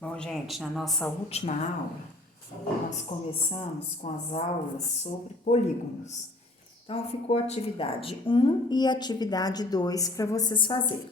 Bom, gente, na nossa última aula, nós começamos com as aulas sobre polígonos. Então, ficou atividade 1 e atividade 2 para vocês fazerem.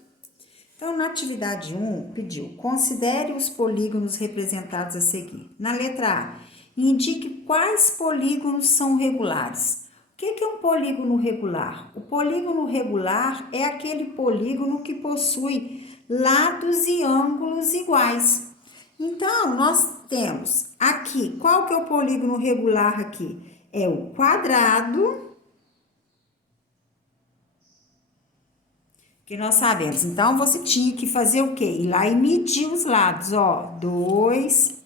Então, na atividade 1, pediu, considere os polígonos representados a seguir. Na letra A, indique quais polígonos são regulares. O que é um polígono regular? O polígono regular é aquele polígono que possui lados e ângulos iguais. Então, nós temos aqui, qual que é o polígono regular aqui? É o quadrado, que nós sabemos. Então, você tinha que fazer o quê? Ir lá e medir os lados, ó, 2,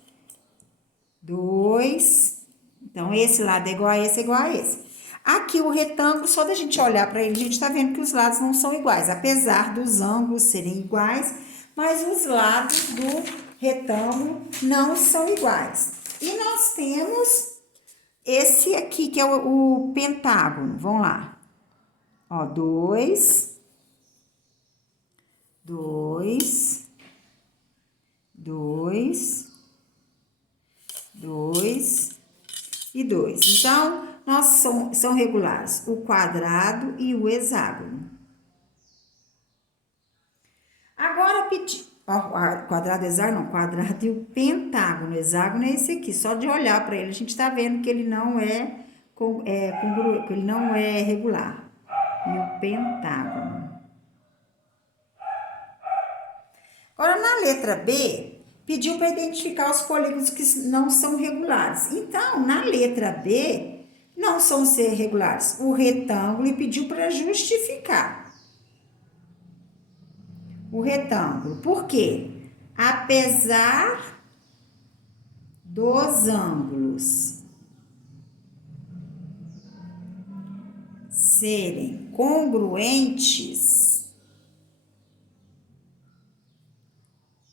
2. Então, esse lado é igual a esse, é igual a esse. Aqui o retângulo, só da gente olhar para ele, a gente tá vendo que os lados não são iguais, apesar dos ângulos serem iguais, mas os lados do retângulo não são iguais. E nós temos esse aqui, que é o pentágono. Vamos lá. Ó, 2, 2, 2, 2 e 2. Então, são regulares o quadrado e o hexágono. Agora, quadrado, hexágono, não, quadrado e o pentágono. O hexágono é esse aqui. Só de olhar para ele, a gente está vendo que ele não é congruente, que ele não é regular. E o pentágono. Agora, na letra B, pediu para identificar os polígonos que não são regulares. Então, na letra B, não são ser regulares o retângulo e pediu para justificar o retângulo. Por quê? Apesar dos ângulos serem congruentes,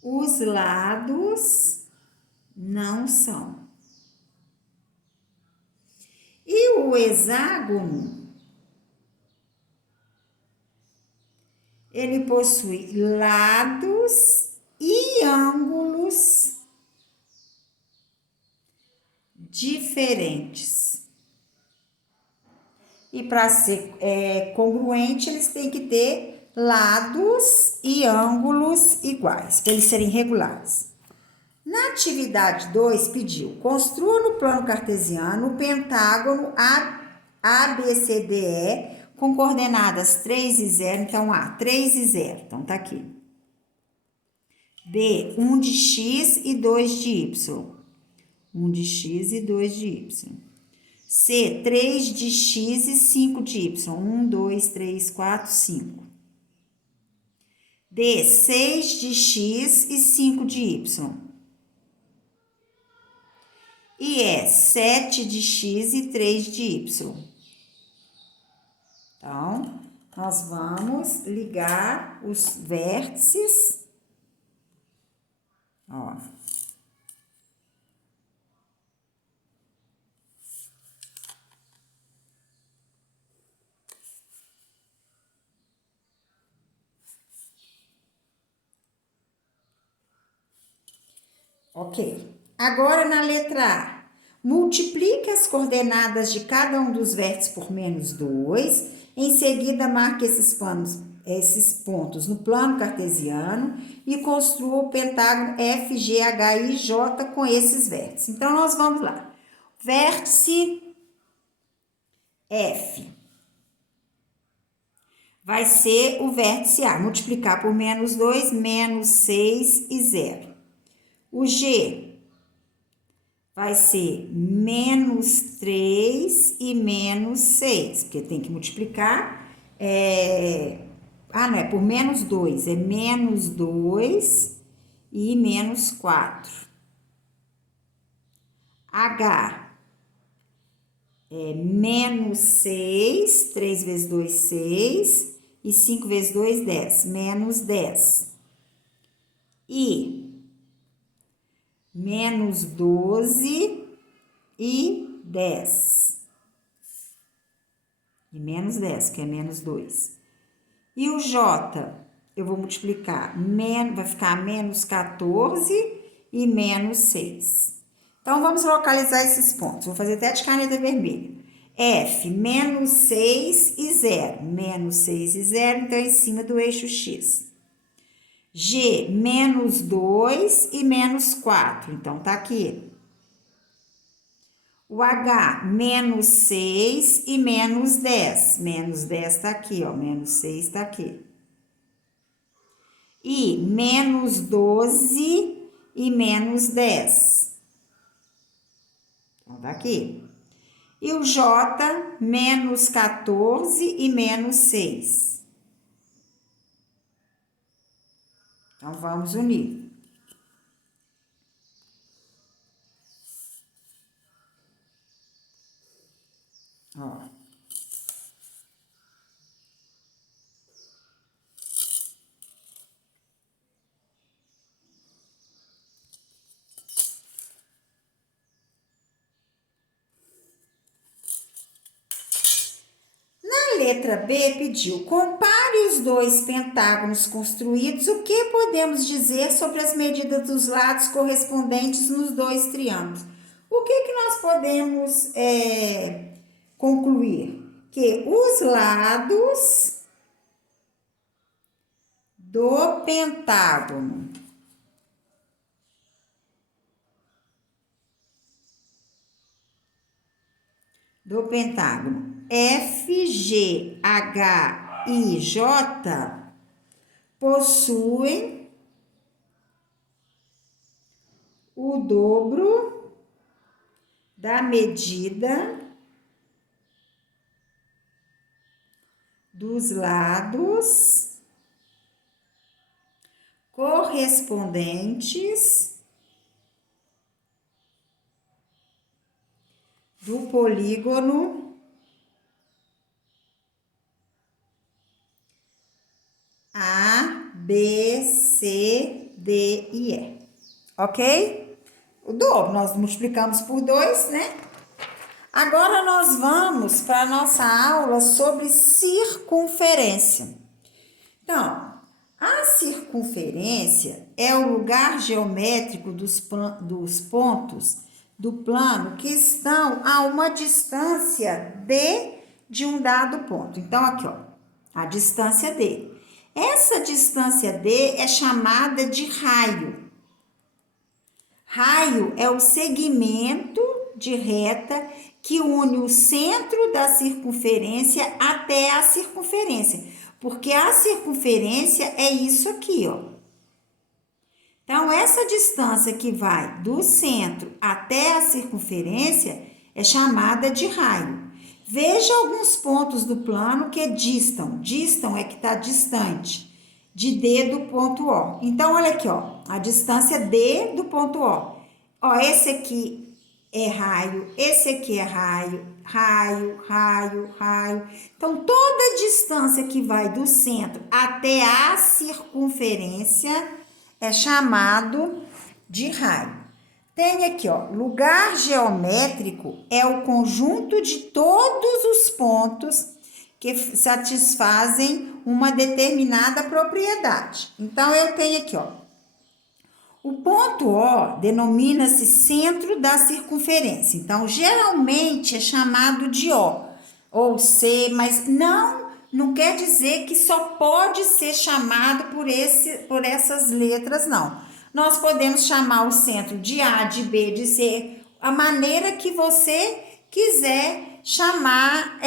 os lados não são. E o hexágono, ele possui lados e ângulos diferentes. E para ser congruente, eles têm que ter lados e ângulos iguais, para eles serem regulares. Na atividade 2, pediu, construa no plano cartesiano o pentágono ABCDE com coordenadas 3 e 0, então A, 3 e 0, então tá aqui. B, 1 de x e 2 de y. 1 de x e 2 de y. C, 3 de x e 5 de y. 1, 2, 3, 4, 5. D, 6 de x e 5 de y. E é 7 de x e 3 de y. Então, nós vamos ligar os vértices. Ó. Ok. Agora, na letra A, multiplique as coordenadas de cada um dos vértices por menos 2. Em seguida, marque esses pontos no plano cartesiano e construa o pentágono FGHIJ com esses vértices. Então, nós vamos lá. Vértice F vai ser o vértice A. Multiplicar por menos 2, menos 6 e 0. O G vai ser menos 3 e menos 6, porque tem que multiplicar. Não é por menos 2, é menos 2 e menos 4. H é menos 6, 3 vezes 2, 6, e 5 vezes 2, 10, menos 10. I, menos 12 e 10. E menos 10, que é menos 2. E o J, eu vou multiplicar, vai ficar menos 14 e menos 6. Então, vamos localizar esses pontos. Vou fazer até de caneta vermelha. F, menos 6 e 0. Menos 6 e 0, então, em cima do eixo X. G, menos 2 e menos 4. Então, tá aqui. O H, menos 6 e menos 10. Menos 10 tá aqui, ó. Menos 6 tá aqui. I, menos 12 e menos 10. Então, tá aqui. E o J, menos 14 e menos 6. Então, vamos unir. Ó. Na letra B, pediu: compare os dois pentágonos construídos. O que podemos dizer sobre as medidas dos lados correspondentes nos dois triângulos? O que nós podemos concluir? Que os lados do pentágono FGHIJ possuem o dobro da medida dos lados correspondentes do polígono A, B, C, D e E. Ok? O dobro, nós multiplicamos por 2, né? Agora nós vamos para a nossa aula sobre circunferência. Então, a circunferência é o lugar geométrico dos pontos do plano que estão a uma distância D de um dado ponto. Então, aqui, ó, a distância D. Essa distância D é chamada de raio. Raio é o segmento de reta que une o centro da circunferência até a circunferência, porque a circunferência é isso aqui, ó. Então, essa distância que vai do centro até a circunferência é chamada de raio. Veja alguns pontos do plano que distam. Distam é que está distante de D do ponto O. Então, olha aqui, ó, a distância D do ponto O. Ó, esse aqui é raio, esse aqui é raio, raio, raio, raio. Então, toda a distância que vai do centro até a circunferência é chamado de raio. Tem aqui, ó, lugar geométrico é o conjunto de todos os pontos que satisfazem uma determinada propriedade. Então, eu tenho aqui, ó, o ponto O denomina-se centro da circunferência. Então, geralmente é chamado de O ou C, mas não quer dizer que só pode ser chamado por essas letras, não. Nós podemos chamar o centro de A, de B, de C, a maneira que você quiser chamar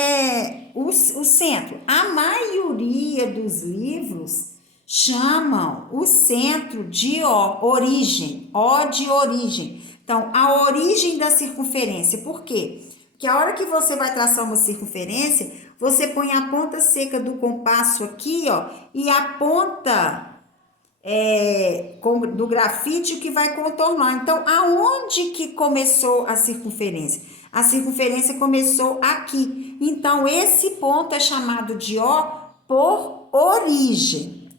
o centro. A maioria dos livros chamam o centro de O, origem, O de origem. Então, a origem da circunferência. Por quê? Porque a hora que você vai traçar uma circunferência, você põe a ponta seca do compasso aqui, ó, e a ponta do grafite que vai contornar. Então, aonde que começou a circunferência? A circunferência começou aqui. Então, esse ponto é chamado de O por origem.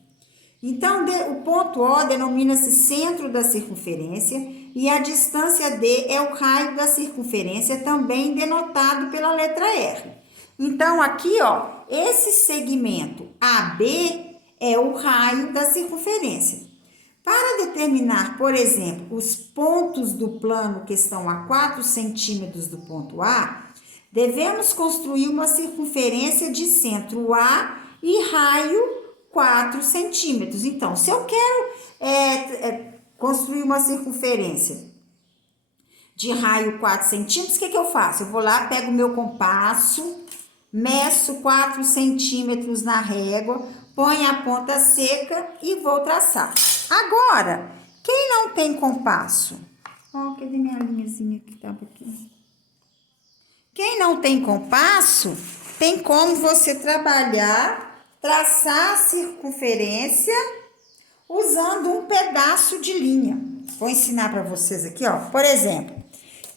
Então, o ponto O denomina-se centro da circunferência e a distância D é o raio da circunferência, também denotado pela letra R. Então, aqui, ó, esse segmento AB é o raio da circunferência. Para determinar, por exemplo, os pontos do plano que estão a 4 centímetros do ponto A, devemos construir uma circunferência de centro A e raio 4 centímetros. Então, se eu quero construir uma circunferência de raio 4 centímetros, o que eu faço? Eu vou lá, pego o meu compasso, meço 4 centímetros na régua, ponho a ponta seca e vou traçar. Agora, quem não tem compasso? Ó, cadê minha linhazinha que estava aqui? Quem não tem compasso, tem como você trabalhar, traçar a circunferência usando um pedaço de linha. Vou ensinar para vocês aqui, ó. Por exemplo,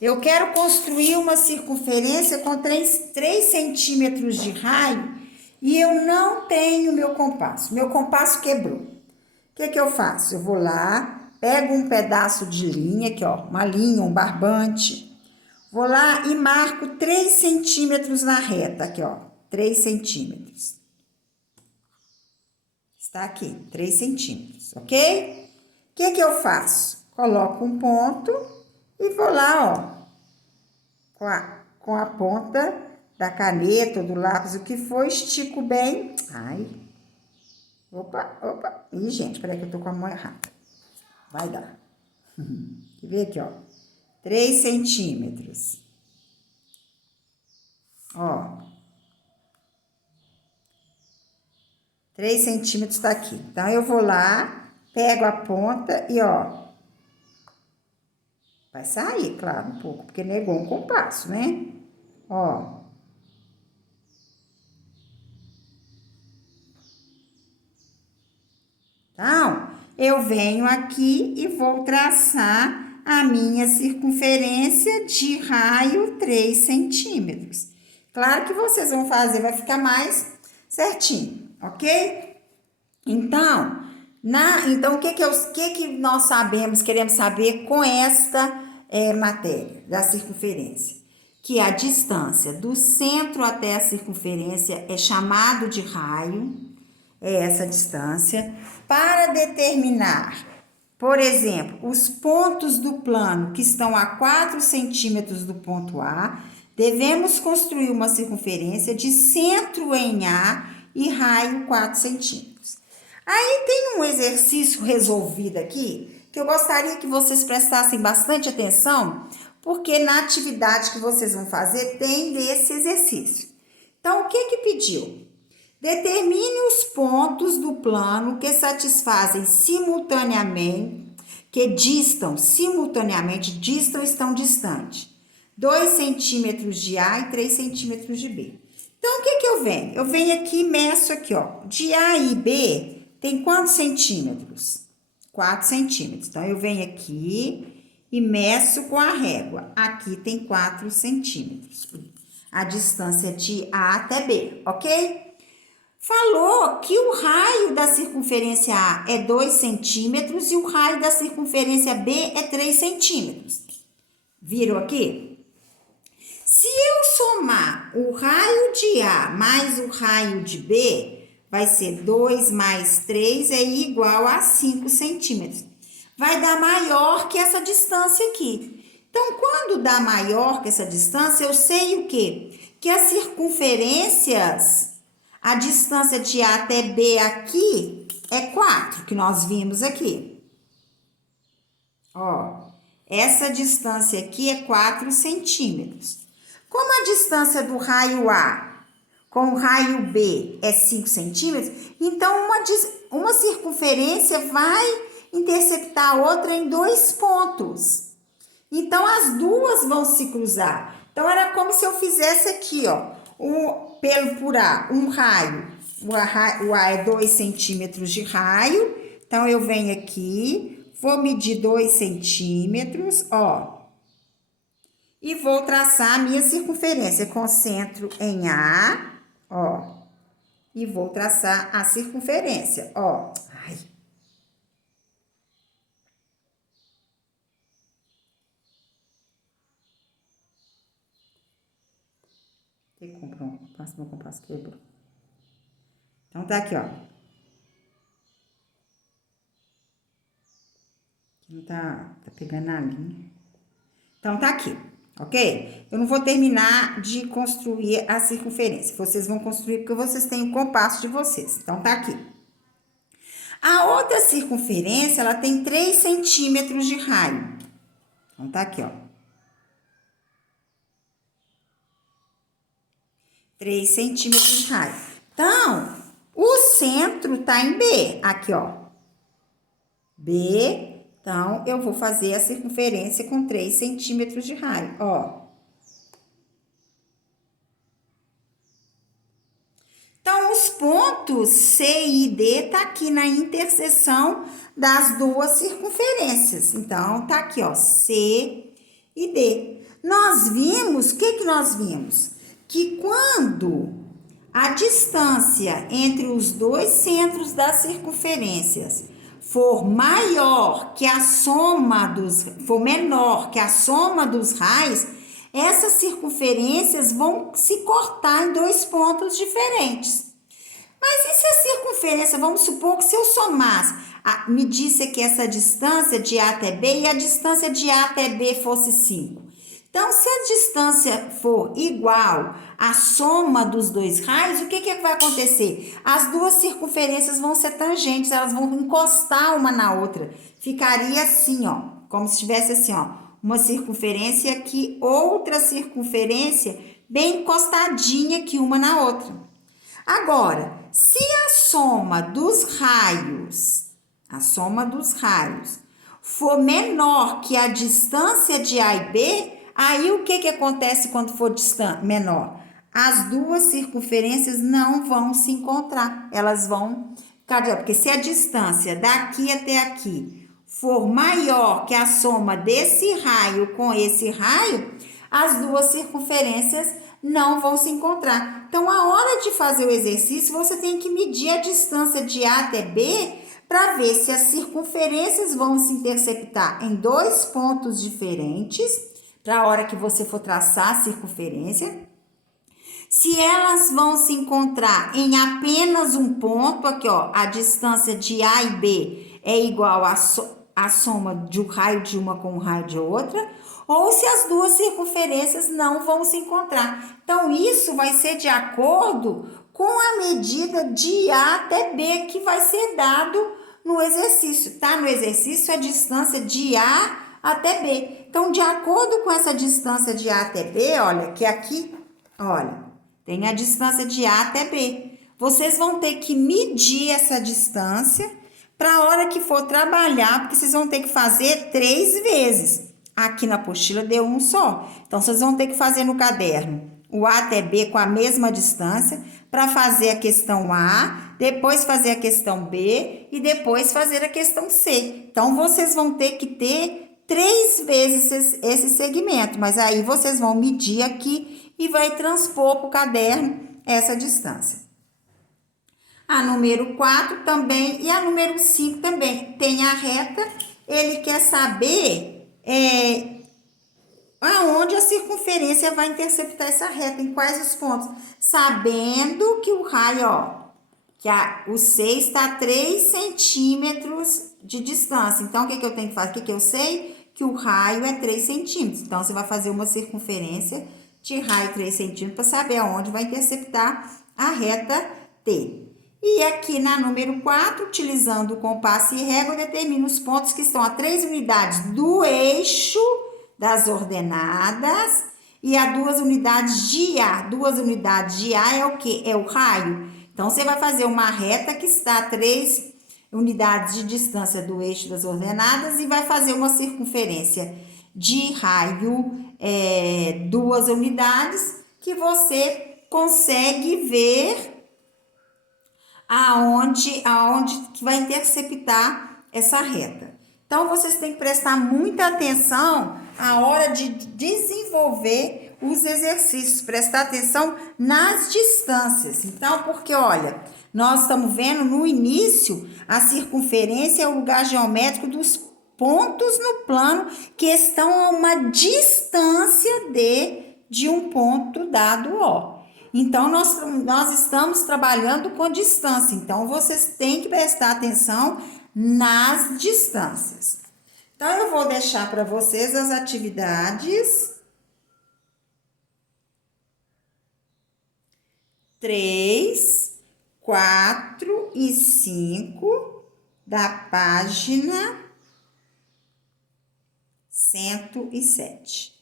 eu quero construir uma circunferência com 3 centímetros de raio e eu não tenho meu compasso. Meu compasso quebrou. O que eu faço? Eu vou lá, pego um pedaço de linha aqui, ó, uma linha, um barbante. Vou lá e marco 3 centímetros na reta, aqui, ó, 3 centímetros. Está aqui, 3 centímetros, ok? O que eu faço? Coloco um ponto e vou lá, ó, com a ponta da caneta ou do lápis, o que for, estico bem. Ai, opa. Ih, gente, peraí que eu tô com a mão errada. Vai dar. Quer ver aqui, ó, 3 centímetros. Ó, 3 centímetros tá aqui. Então, eu vou lá, pego a ponta e, ó, vai sair, claro, um pouco, porque negou um compasso, né? Ó. Então, eu venho aqui e vou traçar a minha circunferência de raio 3 centímetros. Claro que vocês vão fazer, vai ficar mais certinho, ok? Então, o que nós sabemos, queremos saber com esta matéria da circunferência? Que a distância do centro até a circunferência é chamado de raio, é essa distância. Para determinar, por exemplo, os pontos do plano que estão a 4 centímetros do ponto A, devemos construir uma circunferência de centro em A e raio 4 centímetros. Aí tem um exercício resolvido aqui que eu gostaria que vocês prestassem bastante atenção, porque na atividade que vocês vão fazer tem desse exercício. Então, o que pediu? Determine os pontos do plano que satisfazem simultaneamente, que distam simultaneamente, estão distantes, 2 centímetros de A e 3 centímetros de B. Então, o que eu venho? Eu venho aqui e meço aqui, ó, de A e B tem quantos centímetros? 4 centímetros. Então, eu venho aqui e meço com a régua. Aqui tem 4 centímetros. A distância de A até B, ok? Falou que o raio da circunferência A é 2 centímetros e o raio da circunferência B é 3 centímetros. Viram aqui? Se eu somar o raio de A mais o raio de B, vai ser 2 mais 3 é igual a 5 centímetros. Vai dar maior que essa distância aqui. Então, quando dá maior que essa distância, eu sei o quê? Que as circunferências, a distância de A até B aqui é 4, que nós vimos aqui. Ó, essa distância aqui é 4 centímetros. Como a distância do raio A com o raio B é 5 centímetros, então uma circunferência vai interceptar a outra em 2 pontos. Então, as duas vão se cruzar. Então, era como se eu fizesse aqui, ó, por A, um raio. O A é 2 centímetros de raio. Então, eu venho aqui, vou medir 2 centímetros, ó. E vou traçar a minha circunferência. Concentro em A, ó. E vou traçar a circunferência, ó. Ai. Tem que comprar um compasso, meu compasso quebrou. Então, tá aqui, ó. Não tá pegando a linha. Então, tá aqui, ok? Eu não vou terminar de construir a circunferência. Vocês vão construir porque vocês têm o compasso de vocês. Então, tá aqui. A outra circunferência, ela tem 3 centímetros de raio. Então, tá aqui, ó. 3 centímetros de raio. Então, o centro tá em B. Aqui, ó. B. Então, eu vou fazer a circunferência com 3 centímetros de raio, ó. Então, os pontos C e D tá aqui na interseção das duas circunferências. Então, tá aqui, ó, C e D. Nós vimos, o que nós vimos? Que quando a distância entre os dois centros das circunferências for maior que a soma for menor que a soma dos raios, essas circunferências vão se cortar em 2 pontos diferentes. Mas e se a circunferência, vamos supor que se eu somasse, me disse que essa distância de A até B e a distância de A até B fosse 5. Então, se a distância for igual à soma dos dois raios, o que vai acontecer? As duas circunferências vão ser tangentes, elas vão encostar uma na outra. Ficaria assim, ó, como se tivesse assim, ó, uma circunferência aqui, outra circunferência bem encostadinha aqui uma na outra. Agora, se a soma dos raios for menor que a distância de A e B, aí o que acontece quando for menor? As duas circunferências não vão se encontrar, elas vão ficar, porque se a distância daqui até aqui for maior que a soma desse raio com esse raio, as duas circunferências não vão se encontrar. Então, a hora de fazer o exercício, você tem que medir a distância de A até B para ver se as circunferências vão se interceptar em 2 pontos diferentes, para a hora que você for traçar a circunferência. Se elas vão se encontrar em apenas um ponto, aqui ó, a distância de A e B é igual à soma de um raio de uma com o raio de outra, ou se as duas circunferências não vão se encontrar. Então, isso vai ser de acordo com a medida de A até B que vai ser dado no exercício, tá? No exercício, a distância de A até B. Então, de acordo com essa distância de A até B, olha, que aqui, olha, tem a distância de A até B. Vocês vão ter que medir essa distância para a hora que for trabalhar, porque vocês vão ter que fazer 3 vezes. Aqui na apostila deu um só. Então, vocês vão ter que fazer no caderno o A até B com a mesma distância para fazer a questão A, depois fazer a questão B e depois fazer a questão C. Então, vocês vão ter que ter 3 vezes esse segmento, mas aí vocês vão medir aqui e vai transpor para o caderno essa distância. A número 4 também e a número 5 também tem a reta. Ele quer saber aonde a circunferência vai interceptar essa reta, em quais os pontos. Sabendo que o raio, ó, o C está a 3 centímetros de distância. Então, o que eu tenho que fazer? O que eu sei? Que o raio é 3 centímetros. Então, você vai fazer uma circunferência de raio 3 centímetros para saber aonde vai interceptar a reta T. E aqui na número 4, utilizando o compasso e régua, determina os pontos que estão a 3 unidades do eixo das ordenadas e a 2 unidades de A. 2 unidades de A é o quê? É o raio. Então, você vai fazer uma reta que está a 3 unidades de distância do eixo das ordenadas e vai fazer uma circunferência de raio 2 unidades que você consegue ver aonde que vai interceptar essa reta. Então, vocês têm que prestar muita atenção à hora de desenvolver os exercícios, prestar atenção nas distâncias. Então, porque, olha, nós estamos vendo no início, a circunferência é o lugar geométrico dos pontos no plano que estão a uma distância de um ponto dado O. Então, nós estamos trabalhando com distância. Então, vocês têm que prestar atenção nas distâncias. Então, eu vou deixar para vocês as atividades 3, 4 e 5 da página 107.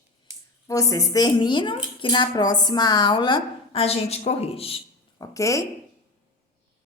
Vocês terminam, que na próxima aula a gente corrige, ok?